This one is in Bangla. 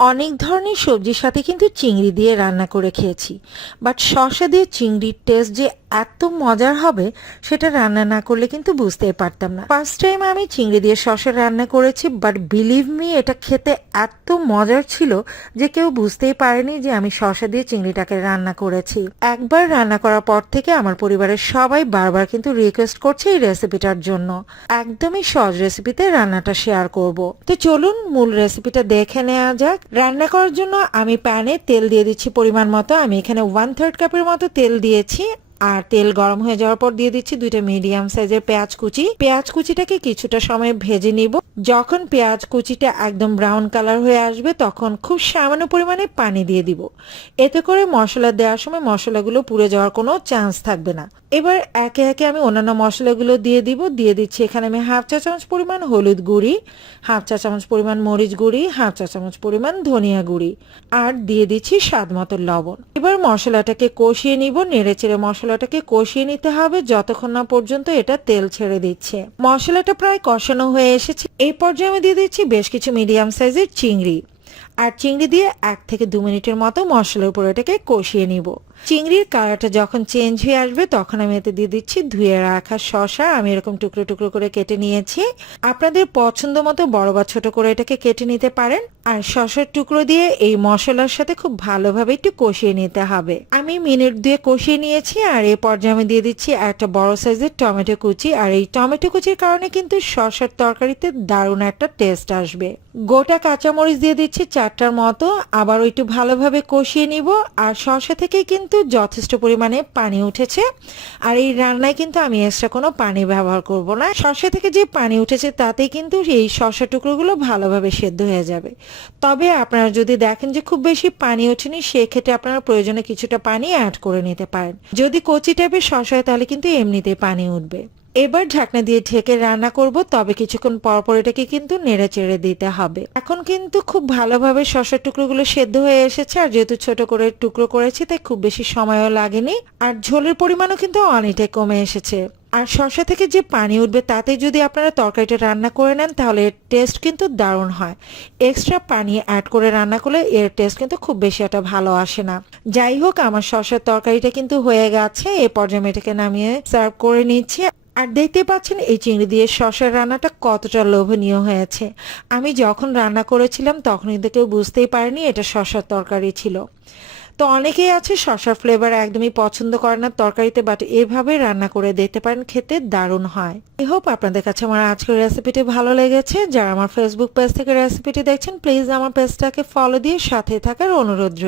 অনেক ধরনের সবজির সাথে কিন্তু চিংড়ি দিয়ে রান্না করে খেয়েছি। বাট শসা দিয়ে চিংড়ির টেস্ট যে এত মজার হবে সেটা রান্না না করলে কিন্তু বুঝতেই পারতাম না। ফার্স্ট টাইম আমি চিংড়ি দিয়ে শসা রান্না করেছি বাট বিলিভ মি এটা খেতে এত মজার ছিল যে কেউ বুঝতেই পারেনি যে আমি শসা দিয়ে চিংড়িটাকে রান্না করেছি। একবার রান্না করার পর থেকে আমার পরিবারের সবাই বারবার কিন্তু রিকোয়েস্ট করছে এই রেসিপিটার জন্য। একদমই সহজ রেসিপিতে রান্নাটা শেয়ার করব। তো চলুন মূল রেসিপিটা দেখে নেওয়া যাক। রান্না করার জন্য আমি প্যানে তেল দিয়ে দিচ্ছি পরিমাণ মতো। আমি এখানে ওয়ান থার্ড কাপের মতো তেল দিয়েছি। আর তেল গরম হয়ে যাওয়ার পর দিয়ে দিচ্ছি দুইটা মিডিয়াম সাইজের পেঁয়াজ কুচি। পেঁয়াজ কুচিটাকে কিছুটা সময় ভেজে নিব। যখন পেঁয়াজ কুচিটা একদম ব্রাউন কালার হয়ে আসবে, তখন খুব সামান্য পরিমাণে পানি দিয়ে দিব। এতে করে মশলা দেওয়ার সময় মশলাগুলো পুড়ে যাওয়ার কোনো চান্স থাকবে না। এবার একে একে আমি অন্যান্য মশলাগুলো দিয়ে দিব, দিয়ে দিচ্ছি এখানে আমি হাফ চা চামচ পরিমাণ হলুদ গুঁড়ি, হাফ চা চামচ পরিমাণ মরিচ গুঁড়ি, হাফ চা চামচ পরিমাণ ধনিয়া গুঁড়ি আর দিয়ে দিচ্ছি স্বাদ মতো লবণ। এবার মশলাটাকে কষিয়ে নিব, নেড়ে চেড়ে মশলাটাকে কষিয়ে নিতে হবে যতক্ষণ না পর্যন্ত এটা তেল ছেড়ে দিচ্ছে। মশলাটা প্রায় কষানো হয়ে এসেছে। এই পর্যায়ে আমি দিয়ে দিচ্ছি বেশ কিছু মিডিয়াম সাইজের চিংড়ি। আর চিংড়ি দিয়ে এক থেকে দু মিনিটের মতো মশলার উপর এটাকে কষিয়ে নিব। চিংড়ির কালারটা যখন চেঞ্জ হয়ে আসবে, তখন আমি এতে দিয়ে দিচ্ছি ধুয়ে রাখা শশা আমি এরকম টুকরো টুকরো করে কেটে নিয়েছি। আপনাদের পছন্দ মতো বড় বা ছোট করে এটাকে কেটে নিতে পারেন। আর শশার টুকরো দিয়ে এই মশলার সাথে খুব ভালোভাবে একটু কষিয়ে নিতে হবে। আমি মিনিট দিয়ে কষিয়ে নিয়েছি, আর এ পর্যায়ে আমি দিয়ে দিচ্ছি একটা বড় সাইজের টমেটো কুচি। আর এই টমেটো কুচির কারণে কিন্তু শশার তরকারিতে দারুণ একটা টেস্ট আসবে। গোটা কাঁচামরিচ দিয়ে দিচ্ছি চারটার মতো। আবার একটু ভালোভাবে কষিয়ে নিব। আর শশা থেকে কিন্তু যথেষ্ট পরিমাণে পানি উঠেছে। আর এই রান্নায় কিন্তু আমি এক্সট্রা কোনো পানি ব্যবহার করব না। শসা থেকে যে পানি উঠেছে, তাতে কিন্তু এই শসা টুকরোগুলো ভালোভাবে সেদ্ধ হয়ে যাবে। তবে আপনারা যদি দেখেন যে খুব বেশি পানি ওঠেনি, সেক্ষেত্রে আপনারা প্রয়োজনে কিছুটা পানি অ্যাড করে নিতে পারেন। যদি কচি টাইপের শসা হয়, তাহলে কিন্তু এমনিতেই পানি উঠবে। এবার ঢাকনা দিয়ে ঢেকে রান্না করব, তবে কিছুক্ষণ পর পর এটাকে কিন্তু নেড়ে চেড়ে দিতে হবে। এখন কিন্তু খুব ভালোভাবে শসার টুকরোগুলো সেদ্ধ হয়ে এসেছে, আর যেহেতু ছোট করে টুকরো করেছি, তাই খুব বেশি সময়ও লাগেনি। আর ঝোলের পরিমাণও কিন্তু অনেকটাই কমে এসেছে। আর শসা থেকে যে পানি উঠবে, তাতে যদি আপনারা তরকারিটা রান্না করে নেন, তাহলে এর টেস্ট কিন্তু দারুণ হয়। এক্সট্রা পানি অ্যাড করে রান্না করলে এর টেস্ট কিন্তু খুব বেশি একটা ভালো আসে না। যাই হোক, আমার শসার তরকারিটা কিন্তু হয়ে গেছে। এ পর্যায়ে এটাকে নামিয়ে সার্ভ করে নিচ্ছি। আর দেখতে পাচ্ছেন এই চিংড়ি দিয়ে শসার রান্নাটা কতটা লোভনীয় হয়েছে। আমি যখন রান্না করেছিলাম তখন কিন্তু কেউ বুঝতেই পারেনি এটা শসার তরকারি ছিল। তো অনেকেই আছে শসার ফ্লেভার একদমই পছন্দ করে না তরকারিতে বাট এভাবে রান্না করে দেখতে পারেন, খেতে দারুণ হয়। আই হোপ আপনাদের কাছে আমার আজকের রেসিপিটি ভালো লেগেছে। যারা আমার ফেসবুক পেজ থেকে রেসিপিটি দেখছেন প্লিজ আমার পেজটাকে ফলো দিয়ে সাথে থাকার অনুরোধ রইল।